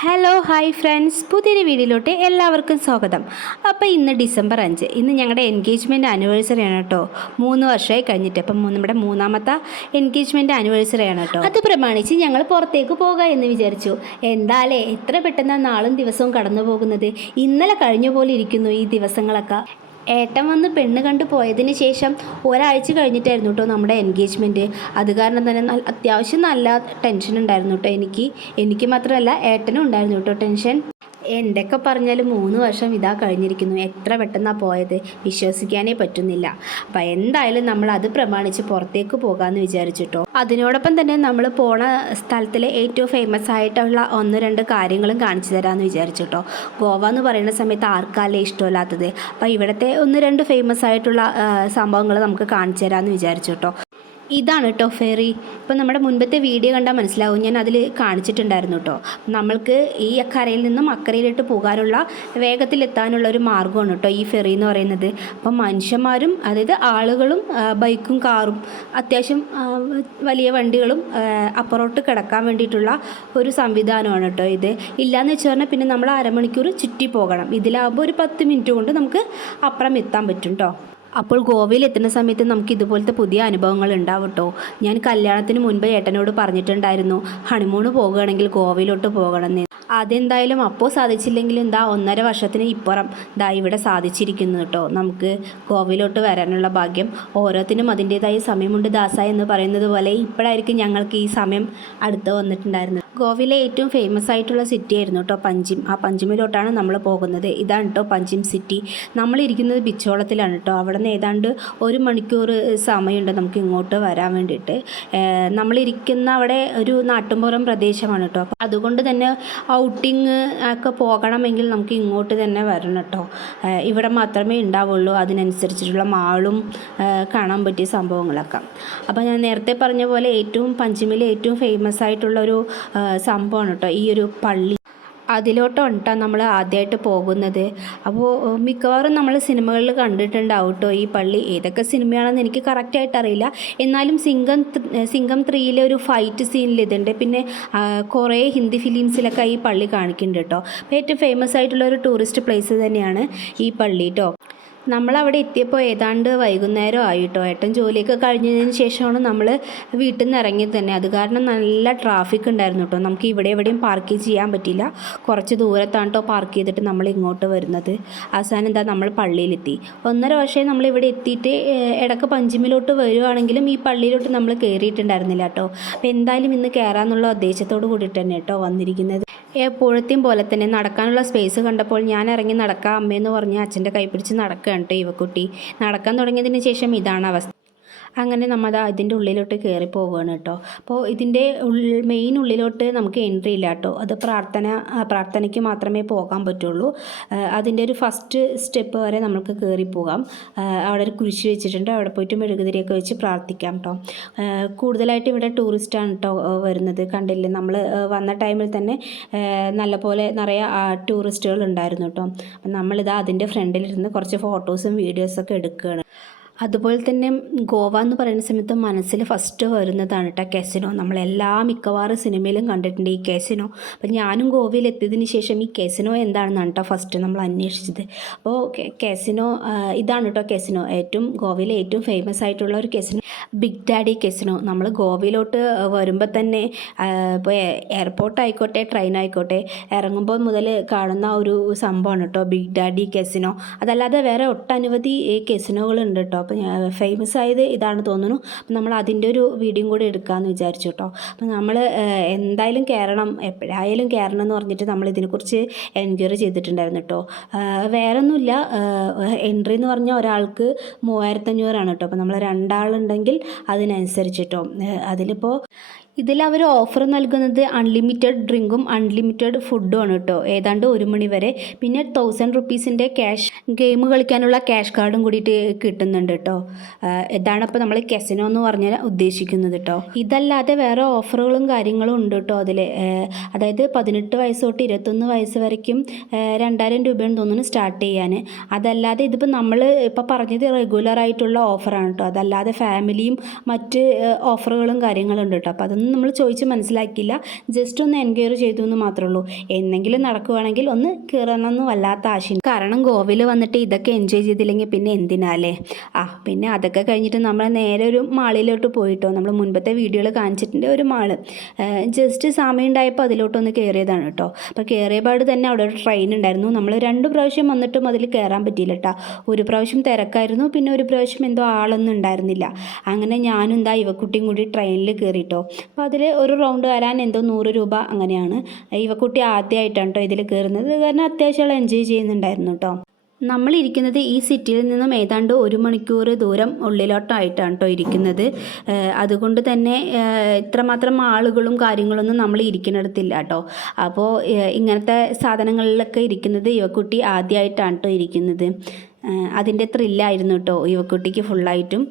Hello hi friends, പുതിയൊരു വീഡിയോയിലോട്ട് എല്ലാവർക്കും സ്വാഗതം. അപ്പോൾ ഇന്ന് ഡിസംബർ 5, ഇന്ന് ഞങ്ങളുടെ എൻഗേജ്മെൻറ്റ് ആനിവേഴ്സറി ആണ് കേട്ടോ. 3 വർഷമായി കഴിഞ്ഞിട്ട്, അപ്പം നമ്മുടെ 3ാമത്തെ എൻഗേജ്മെൻറ്റ് ആനിവേഴ്സറി ആണ് കേട്ടോ. അത് പ്രമാണിച്ച് ഞങ്ങൾ പുറത്തേക്ക് പോകാം എന്ന് വിചാരിച്ചു. എന്തായാലേ എത്ര പെട്ടെന്ന് നാളും ദിവസവും കടന്നു പോകുന്നത്. ഇന്നലെ കഴിഞ്ഞ പോലെ ഇരിക്കുന്നു ഈ ദിവസങ്ങളൊക്കെ. ഏട്ടൻ വന്ന് പെണ്ണ് കണ്ടു പോയതിന് ശേഷം ഒരാഴ്ച കഴിഞ്ഞിട്ടായിരുന്നു കേട്ടോ നമ്മുടെ എൻഗേജ്മെൻറ്റ്. അത് കാരണം തന്നെ അത്യാവശ്യം നല്ല ടെൻഷൻ ഉണ്ടായിരുന്നു കേട്ടോ. എനിക്ക് മാത്രമല്ല ഏട്ടനും ഉണ്ടായിരുന്നു കേട്ടോ ടെൻഷൻ. എന്തൊക്കെ പറഞ്ഞാലും 3 വർഷം ഇതാ കഴിഞ്ഞിരിക്കുന്നു. എത്ര പെട്ടെന്നാണ് പോയത്, വിശ്വസിക്കാനേ പറ്റുന്നില്ല. അപ്പം എന്തായാലും നമ്മൾ അത് പ്രമാണിച്ച് പുറത്തേക്ക് പോകാമെന്ന് വിചാരിച്ചിട്ടോ. അതിനോടൊപ്പം തന്നെ നമ്മൾ പോണ സ്ഥലത്തിലെ ഏറ്റവും ഫേമസ് ആയിട്ടുള്ള 1-2 കാര്യങ്ങളും കാണിച്ചു തരാമെന്ന് വിചാരിച്ചിട്ടോ. ഗോവ എന്ന് പറയുന്ന സമയത്ത് ആർക്കാലേ ഇഷ്ടമില്ലാത്തത്. അപ്പോൾ ഇവിടുത്തെ 1-2 ഫേമസ് ആയിട്ടുള്ള സംഭവങ്ങൾ നമുക്ക് കാണിച്ചു തരാമെന്ന് വിചാരിച്ചിട്ടോ. ഇതാണ് കേട്ടോ ഫെറി. ഇപ്പം നമ്മുടെ മുൻപത്തെ വീഡിയോ കണ്ടാൽ മനസ്സിലാവും, ഞാൻ അതിൽ കാണിച്ചിട്ടുണ്ടായിരുന്നു കേട്ടോ. നമ്മൾക്ക് ഈ കരയിൽ നിന്നും അക്കരയിലോട്ട് പോകാനുള്ള വേഗത്തിലെത്താനുള്ള ഒരു മാർഗ്ഗമാണ് കേട്ടോ ഈ ഫെറി എന്ന് പറയുന്നത്. അപ്പം മനുഷ്യന്മാരും, അതായത് ആളുകളും ബൈക്കും കാറും അത്യാവശ്യം വലിയ വണ്ടികളും അപ്പുറത്തോട്ട് കിടക്കാൻ വേണ്ടിയിട്ടുള്ള ഒരു സംവിധാനമാണ് കേട്ടോ ഇത്. ഇല്ലയെന്ന് വെച്ച് പറഞ്ഞാൽ പിന്നെ നമ്മൾ അരമണിക്കൂർ ചുറ്റി പോകണം. ഇതിലാകുമ്പോൾ ഒരു 10 മിനിറ്റ് കൊണ്ട് നമുക്ക് അപ്പുറം എത്താൻ പറ്റും കേട്ടോ. അപ്പോൾ ഗോവയിൽ എത്തുന്ന സമയത്ത് നമുക്ക് ഇതുപോലത്തെ പുതിയ അനുഭവങ്ങൾ ഉണ്ടാവും കേട്ടോ. ഞാൻ കല്യാണത്തിന് മുൻപ് ഏട്ടനോട് പറഞ്ഞിട്ടുണ്ടായിരുന്നു, ഹണിമൂണ് പോകുകയാണെങ്കിൽ ഗോവയിലോട്ട് പോകണമെന്ന്. അതെന്തായാലും അപ്പോൾ സാധിച്ചില്ലെങ്കിലും എന്താ 1.5 വർഷത്തിന് ഇപ്പുറം ഇവിടെ സാധിച്ചിരിക്കുന്നു കേട്ടോ. നമുക്ക് ഗോവയിലോട്ട് വരാനുള്ള ഭാഗ്യം. ഓരോത്തിനും അതിൻ്റേതായ സമയമുണ്ട് ദാസ എന്ന് പറയുന്നത് പോലെ ഇപ്പോഴായിരിക്കും ഞങ്ങൾക്ക് ഈ സമയം അടുത്ത് വന്നിട്ടുണ്ടായിരുന്നത്. ഗോവയിലെ ഏറ്റവും ഫേമസ് ആയിട്ടുള്ള സിറ്റി ആയിരുന്നു കേട്ടോ പഞ്ചിം. ആ പഞ്ചിമിലോട്ടാണ് നമ്മൾ പോകുന്നത്. ഇതാണ് കേട്ടോ പഞ്ചിം സിറ്റി. നമ്മളിരിക്കുന്നത് ബിച്ചോളത്തിലാണ് കേട്ടോ. അവിടെ നിന്ന് ഏതാണ്ട് 1 മണിക്കൂർ സമയമുണ്ട് നമുക്ക് ഇങ്ങോട്ട് വരാൻ വേണ്ടിയിട്ട്. നമ്മളിരിക്കുന്ന അവിടെ ഒരു നാട്ടുമ്പുറം പ്രദേശമാണ് കേട്ടോ. അപ്പോൾ അതുകൊണ്ട് തന്നെ ഔട്ടിങ് ഒക്കെ പോകണമെങ്കിൽ നമുക്ക് ഇങ്ങോട്ട് തന്നെ വരണം കേട്ടോ. ഇവിടെ മാത്രമേ ഉണ്ടാവുള്ളൂ അതിനനുസരിച്ചിട്ടുള്ള മാളും കാണാൻ പറ്റിയ സംഭവങ്ങളൊക്കെ. അപ്പോൾ ഞാൻ നേരത്തെ പറഞ്ഞ പോലെ പഞ്ചിമിലെ ഏറ്റവും ഫേമസ് ആയിട്ടുള്ളൊരു സംഭവമാണ് കേട്ടോ ഈ ഒരു പള്ളി. അതിലോട്ടാണ് കേട്ടോ നമ്മൾ ആദ്യമായിട്ട് പോകുന്നത്. അപ്പോൾ മിക്കവാറും നമ്മൾ സിനിമകളിൽ കണ്ടിട്ടുണ്ടാവും കേട്ടോ ഈ പള്ളി. ഏതൊക്കെ സിനിമയാണെന്ന് എനിക്ക് കറക്റ്റായിട്ട് അറിയില്ല. എന്നാലും സിംഗം 3 ഒരു ഫൈറ്റ് സീനിൽ ഇതുണ്ട്. പിന്നെ കുറേ ഹിന്ദി ഫിലിംസിലൊക്കെ ഈ പള്ളി കാണിക്കുന്നുണ്ട് കേട്ടോ. അപ്പോൾ ഏറ്റവും ഫേമസ് ആയിട്ടുള്ള ഒരു ടൂറിസ്റ്റ് പ്ലേസ് തന്നെയാണ് ഈ പള്ളി കേട്ടോ. നമ്മളവിടെ എത്തിയപ്പോൾ ഏതാണ്ട് വൈകുന്നേരം ആയിട്ടോ. ഏട്ടൻ ജോലിയൊക്കെ കഴിഞ്ഞതിന് ശേഷമാണ് നമ്മൾ വീട്ടിൽ നിന്ന് ഇറങ്ങിയത് തന്നെ. അത് കാരണം നല്ല ട്രാഫിക് ഉണ്ടായിരുന്നു കേട്ടോ. നമുക്ക് ഇവിടെ എവിടെയും പാർക്ക് ചെയ്യാൻ പറ്റില്ല. കുറച്ച് ദൂരത്താണ് കേട്ടോ പാർക്ക് ചെയ്തിട്ട് നമ്മൾ ഇങ്ങോട്ട് വരുന്നത്. അവസാനം നമ്മൾ പള്ളിയിലെത്തി. 1.5 വർഷമായി നമ്മളിവിടെ എത്തിയിട്ട് ഇടയ്ക്ക് പഞ്ചിമിലോട്ട് വരുവാണെങ്കിലും ഈ പള്ളിയിലോട്ട് നമ്മൾ കയറിയിട്ടുണ്ടായിരുന്നില്ല കേട്ടോ. അപ്പോൾ എന്തായാലും ഇന്ന് കയറാമെന്നുള്ള ഉദ്ദേശത്തോട് കൂടിയിട്ട് തന്നെ കേട്ടോ വന്നിരിക്കുന്നത്. എപ്പോഴത്തെയും പോലെ തന്നെ നടക്കാനുള്ള സ്പേസ് കണ്ടപ്പോൾ ഞാൻ ഇറങ്ങി നടക്കാം അമ്മയെന്ന് പറഞ്ഞ് അച്ഛൻ്റെ കൈ പിടിച്ച് നടക്കുകയാണ് കേട്ടോ ഇവക്കുട്ടി. നടക്കാൻ തുടങ്ങിയതിന് ശേഷം ഇതാണ് അവസ്ഥ. അങ്ങനെ നമ്മൾ ഇതിൻ്റെ ഉള്ളിലോട്ട് കയറി പോവുകയാണ് കേട്ടോ. അപ്പോൾ ഇതിൻ്റെ മെയിൻ ഉള്ളിലോട്ട് നമുക്ക് എൻട്രി ഇല്ല കേട്ടോ. അത് പ്രാർത്ഥനയ്ക്ക് മാത്രമേ പോകാൻ പറ്റുള്ളൂ. അതിൻ്റെ ഒരു ഫസ്റ്റ് സ്റ്റെപ്പ് വരെ നമുക്ക് കയറി പോകാം. അവിടെ ഒരു കുരിശ് വെച്ചിട്ടുണ്ട്. അവിടെ പോയിട്ട് മെഴുകുതിരിയൊക്കെ വെച്ച് പ്രാർത്ഥിക്കാം കേട്ടോ. കൂടുതലായിട്ട് ഇവിടെ ടൂറിസ്റ്റാണ് കേട്ടോ വരുന്നത്. കണ്ടില്ലേ, നമ്മൾ വന്ന ടൈമിൽ തന്നെ നല്ലപോലെ നിറയെ ടൂറിസ്റ്റുകൾ ഉണ്ടായിരുന്നു കേട്ടോ. അപ്പം നമ്മളിതാ അതിൻ്റെ ഫ്രണ്ടിലിരുന്ന് കുറച്ച് ഫോട്ടോസും വീഡിയോസൊക്കെ എടുക്കുകയാണ്. അതുപോലെ തന്നെ ഗോവ എന്ന് പറയുന്ന സമയത്ത് മനസ്സിൽ ഫസ്റ്റ് വരുന്നതാണ് കേട്ടോ കെസിനോ. നമ്മളെല്ലാ മിക്കവാറും സിനിമയിലും കണ്ടിട്ടുണ്ട് ഈ കെസിനോ. അപ്പം ഞാനും ഗോവയിൽ എത്തിയതിന് ശേഷം ഈ കെസിനോ എന്താണെന്നാണ് കേട്ടോ ഫസ്റ്റ് നമ്മൾ അന്വേഷിച്ചത്. അപ്പോൾ കെസിനോ ഇതാണ് കേട്ടോ കെസിനോ. ഗോവയിലെ ഏറ്റവും ഫേമസ് ആയിട്ടുള്ള ഒരു കെസിനോ ബിഗ് ഡാഡി കെസിനോ. നമ്മൾ ഗോവയിലോട്ട് വരുമ്പോൾ തന്നെ ഇപ്പോൾ എയർപോർട്ട് ആയിക്കോട്ടെ ട്രെയിൻ ആയിക്കോട്ടെ ഇറങ്ങുമ്പോൾ മുതൽ കാണുന്ന ഒരു സംഭവമാണ് കേട്ടോ ബിഗ് ഡാഡി കെസിനോ. അതല്ലാതെ വേറെ ഒട്ടനവധി കെസിനോകളുണ്ട് കേട്ടോ. അപ്പോൾ ഫേമസ് ആയത് ഇതാണ് തോന്നുന്നു. അപ്പം നമ്മൾ അതിൻ്റെ ഒരു വീഡിയോ കൂടി എടുക്കാമെന്ന് വിചാരിച്ചു കേട്ടോ. അപ്പം നമ്മൾ എന്തായാലും കയറണം, എപ്പോഴായാലും കയറണം എന്ന് പറഞ്ഞിട്ട് നമ്മൾ ഇതിനെക്കുറിച്ച് എൻക്വയറി ചെയ്തിട്ടുണ്ടായിരുന്നു കേട്ടോ. വേറെ ഒന്നുമില്ല, എൻട്രി എന്ന് പറഞ്ഞാൽ ഒരാൾക്ക് 3500 കേട്ടോ. അപ്പോൾ നമ്മൾ 2 ആളുണ്ടെങ്കിൽ അതിനനുസരിച്ചിട്ടോ. ഇതിലവർ ഓഫർ നൽകുന്നത് അൺലിമിറ്റഡ് ഡ്രിങ്കും അൺലിമിറ്റഡ് ഫുഡും ആണ് കേട്ടോ. ഏതാണ്ട് 1 മണി വരെ. പിന്നെ 1000 റുപ്പീസിൻ്റെ ഗെയിം കളിക്കാനുള്ള ക്യാഷ് കാർഡും കൂടിയിട്ട് കിട്ടുന്നുണ്ട് കേട്ടോ. ഇതാണ് അപ്പോൾ നമ്മൾ കെസിനോ എന്ന് പറഞ്ഞാൽ ഉദ്ദേശിക്കുന്നത് കേട്ടോ. ഇതല്ലാതെ വേറെ ഓഫറുകളും കാര്യങ്ങളും ഉണ്ട് കേട്ടോ അതിൽ. അതായത് 18 വയസ്സ് തൊട്ട് 21 വയസ്സ് വരയ്ക്കും 2000 രൂപയാണ് തോന്നുന്നു സ്റ്റാർട്ട് ചെയ്യാൻ. അതല്ലാതെ ഇതിപ്പോൾ നമ്മൾ ഇപ്പോൾ പറഞ്ഞത് റെഗുലർ ആയിട്ടുള്ള ഓഫറാണ് കേട്ടോ. അതല്ലാതെ ഫാമിലിയും മറ്റ് ഓഫറുകളും കാര്യങ്ങളും ഉണ്ട് കേട്ടോ. അപ്പോൾ അതൊന്നും അതൊന്നും നമ്മൾ ചോദിച്ച് മനസ്സിലാക്കിയില്ല. ജസ്റ്റ് ഒന്ന് എൻക്വയറി ചെയ്തു എന്ന് മാത്രമേ ഉള്ളൂ. എന്തെങ്കിലും നടക്കുവാണെങ്കിൽ ഒന്ന് കയറണമെന്ന് വല്ലാത്ത ആശയം. കാരണം ഗോവയിൽ വന്നിട്ട് ഇതൊക്കെ എൻജോയ് ചെയ്തില്ലെങ്കിൽ പിന്നെ എന്തിനാലേ. പിന്നെ അതൊക്കെ കഴിഞ്ഞിട്ട് നമ്മൾ നേരെ ഒരു മാളിലോട്ട് പോയിട്ടോ. നമ്മൾ മുൻപത്തെ വീഡിയോയിൽ കാണിച്ചിട്ടുണ്ട് ഒരു മാള്. ജസ്റ്റ് സമയം ഉണ്ടായപ്പോൾ അതിലോട്ടൊന്ന് കയറിയതാണ് കേട്ടോ. അപ്പോൾ കയറിയപാട് തന്നെ അവിടെ ഒരു ട്രെയിൻ ഉണ്ടായിരുന്നു. നമ്മൾ 2 പ്രാവശ്യം വന്നിട്ടും അതിൽ കയറാൻ പറ്റിയില്ല കേട്ടോ. ഒരു പ്രാവശ്യം തിരക്കായിരുന്നു, പിന്നെ ഒരു പ്രാവശ്യം എന്തോ ആളൊന്നും ഉണ്ടായിരുന്നില്ല. അങ്ങനെ ഞാനും എന്താ ഇവക്കുട്ടിയും കൂടി ട്രെയിനിൽ കയറിയിട്ടോ. അപ്പോൾ അതിൽ ഒരു റൗണ്ട് വരാൻ എന്തോ 100 രൂപ അങ്ങനെയാണ്. ഇവക്കുട്ടി ആദ്യമായിട്ടാണ് കേട്ടോ ഇതിൽ കയറുന്നത്. കാരണം അത്യാവശ്യം എൻജോയ് ചെയ്യുന്നുണ്ടായിരുന്നു കേട്ടോ. നമ്മളിരിക്കുന്നത് ഈ സിറ്റിയിൽ നിന്നും ഏതാണ്ട് 1 മണിക്കൂർ ദൂരം ഉള്ളിലോട്ടായിട്ടാണ് കേട്ടോ ഇരിക്കുന്നത്. അതുകൊണ്ട് തന്നെ ഇത്രമാത്രം ആളുകളും കാര്യങ്ങളൊന്നും നമ്മൾ ഇരിക്കുന്നിടത്തില്ല കേട്ടോ. അപ്പോൾ ഇങ്ങനത്തെ സാധനങ്ങളിലൊക്കെ ഇരിക്കുന്നത് യുവക്കുട്ടി ആദ്യമായിട്ടാണ് കേട്ടോ ഇരിക്കുന്നത്. അതിൻ്റെ ത്രില്ലായിരുന്നു കേട്ടോ യുവക്കുട്ടിക്ക് ഫുള്ളായിട്ടും.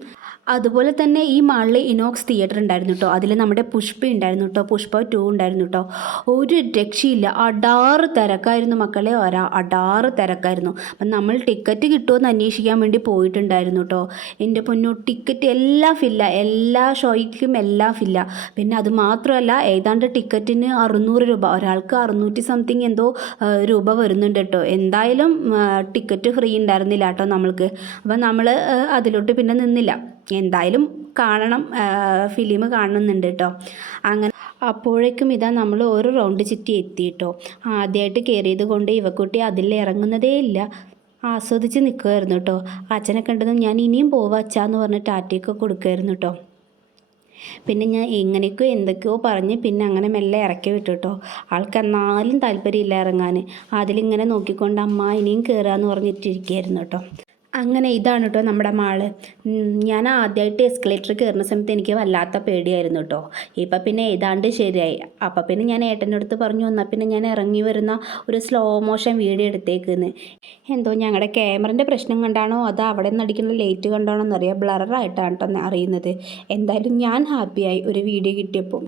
അതുപോലെ തന്നെ ഈ മാളിൽ ഇനോക്സ് തിയേറ്റർ ഉണ്ടായിരുന്നു കേട്ടോ. അതിൽ നമ്മുടെ പുഷ്പ ഉണ്ടായിരുന്നു കേട്ടോ. പുഷ്പ 2 ഉണ്ടായിരുന്നു കേട്ടോ. ഒരു രക്ഷയില്ല, അടാറ് തിരക്കായിരുന്നു മക്കളെ. അടാറ് തിരക്കായിരുന്നു. അപ്പം നമ്മൾ ടിക്കറ്റ് കിട്ടുമെന്ന് അന്വേഷിക്കാൻ വേണ്ടി പോയിട്ടുണ്ടായിരുന്നു കേട്ടോ. എൻ്റെ പൊന്നു, ടിക്കറ്റ് എല്ലാം ഫില്ല, എല്ലാ ഷോയ്ക്കും എല്ലാം ഫില്ല. പിന്നെ അത് മാത്രമല്ല, ഏതാണ്ട് ടിക്കറ്റിന് 600 രൂപ, ഒരാൾക്ക് 600 സംതിങ് എന്തോ രൂപ വരുന്നുണ്ട് കേട്ടോ. എന്തായാലും ടിക്കറ്റ് ഫ്രീ ഉണ്ടായിരുന്നില്ല കേട്ടോ നമ്മൾക്ക്. അപ്പം നമ്മൾ അതിലോട്ട് പിന്നെ നിന്നില്ല. എന്തായാലും കാണണം, ഫിലിം കാണുന്നുണ്ട് കേട്ടോ. അങ്ങനെ അപ്പോഴേക്കും ഇതാ നമ്മൾ ഒരു റൗണ്ട് ചുറ്റി എത്തി കേട്ടോ. ആദ്യമായിട്ട് കയറിയത് കൊണ്ട് ഇവക്കുട്ടി അതിൽ ഇറങ്ങുന്നതേ ഇല്ല, ആസ്വദിച്ച് നിൽക്കുമായിരുന്നു കേട്ടോ. അച്ഛനെ കണ്ടതും ഞാൻ ഇനിയും പോവാ അച്ഛാന്ന് പറഞ്ഞ് ടാറ്റയൊക്കെ കൊടുക്കുമായിരുന്നു കേട്ടോ. പിന്നെ ഞാൻ എങ്ങനെയൊക്കെയോ എന്തൊക്കെയോ പറഞ്ഞ് പിന്നെ അങ്ങനെ മെല്ലെ ഇറക്കി വിട്ടു കേട്ടോ. ആൾക്ക് എന്നാലും താല്പര്യമില്ല ഇറങ്ങാൻ. അതിലിങ്ങനെ നോക്കിക്കൊണ്ട് അമ്മ ഇനിയും കയറാമെന്ന് പറഞ്ഞിട്ടിരിക്കുകയായിരുന്നു കേട്ടോ. അങ്ങനെ ഇതാണ് കേട്ടോ നമ്മുടെ മാള്. ഞാൻ ആദ്യമായിട്ട് എസ്കലേറ്റർ കയറുന്ന സമയത്ത് എനിക്ക് വല്ലാത്ത പേടിയായിരുന്നു കേട്ടോ. ഇപ്പം പിന്നെ ഏതാണ്ട് ശരിയായി. അപ്പം പിന്നെ ഞാൻ ഏട്ടൻ്റെ അടുത്ത് പറഞ്ഞു, എന്നാൽ പിന്നെ ഞാൻ ഇറങ്ങി വരുന്ന ഒരു സ്ലോ മോഷൻ വീഡിയോ എടുത്തേക്കുന്ന്. എന്തോ ഞങ്ങളുടെ ക്യാമറൻ്റെ പ്രശ്നം കണ്ടാണോ അതോ അവിടെ നിന്ന് അടിക്കുന്ന ലൈറ്റ് കണ്ടാണോ എന്നറിയാം, ബ്ലറായിട്ടാണ് കേട്ടോ അറിയുന്നത്. എന്തായാലും ഞാൻ ഹാപ്പിയായി ഒരു വീഡിയോ കിട്ടിയപ്പോൾ.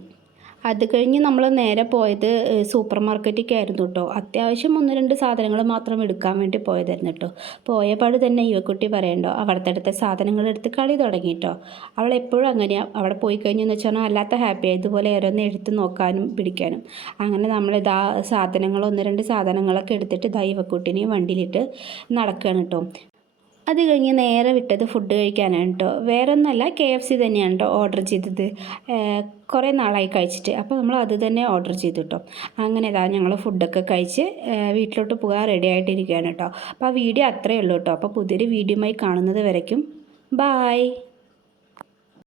അത് കഴിഞ്ഞ് നമ്മൾ നേരെ പോയത് സൂപ്പർ മാർക്കറ്റിലേക്കായിരുന്നു കേട്ടോ. അത്യാവശ്യം 1-2 സാധനങ്ങൾ മാത്രം എടുക്കാൻ വേണ്ടി പോയതായിരുന്നു കേട്ടോ. പോയപാട് തന്നെ യുവക്കുട്ടി പറയണ്ടോ അവിടുത്തെ അടുത്ത സാധനങ്ങളെടുത്ത് കളി തുടങ്ങി കേട്ടോ. അവൾ എപ്പോഴും അങ്ങനെയാണ്. അവിടെ പോയി കഴിഞ്ഞെന്ന് വെച്ചാൽ അല്ലാത്ത ഹാപ്പിയായി, ഇതുപോലെ ഓരോന്ന് എടുത്ത് നോക്കാനും പിടിക്കാനും. അങ്ങനെ നമ്മളിതാ സാധനങ്ങൾ 1-2 സാധനങ്ങളൊക്കെ എടുത്തിട്ട് ഇതാ യുവക്കുട്ടിനെയും വണ്ടിയിലിട്ട് നടക്കുകയാണ് കേട്ടോ. അത് കഴിഞ്ഞ് നേരെ വിട്ടത് ഫുഡ് കഴിക്കാനാണ് കേട്ടോ. വേറെ ഒന്നുമല്ല, KFC തന്നെയാണ് കേട്ടോ ഓർഡർ ചെയ്തത്. കുറേ നാളായി കഴിച്ചിട്ട്, അപ്പോൾ നമ്മൾ അത് തന്നെ ഓർഡർ ചെയ്തു കേട്ടോ. അങ്ങനെ ഇതാ ഞങ്ങൾ ഫുഡൊക്കെ കഴിച്ച് വീട്ടിലോട്ട് പോകാൻ റെഡി ആയിട്ടിരിക്കുകയാണ് കേട്ടോ. അപ്പോൾ ആ വീഡിയോ അത്രയേ ഉള്ളൂ കേട്ടോ. അപ്പോൾ പുതിയൊരു വീഡിയോയുമായി കാണുന്നത് വരയ്ക്കും ബായ്.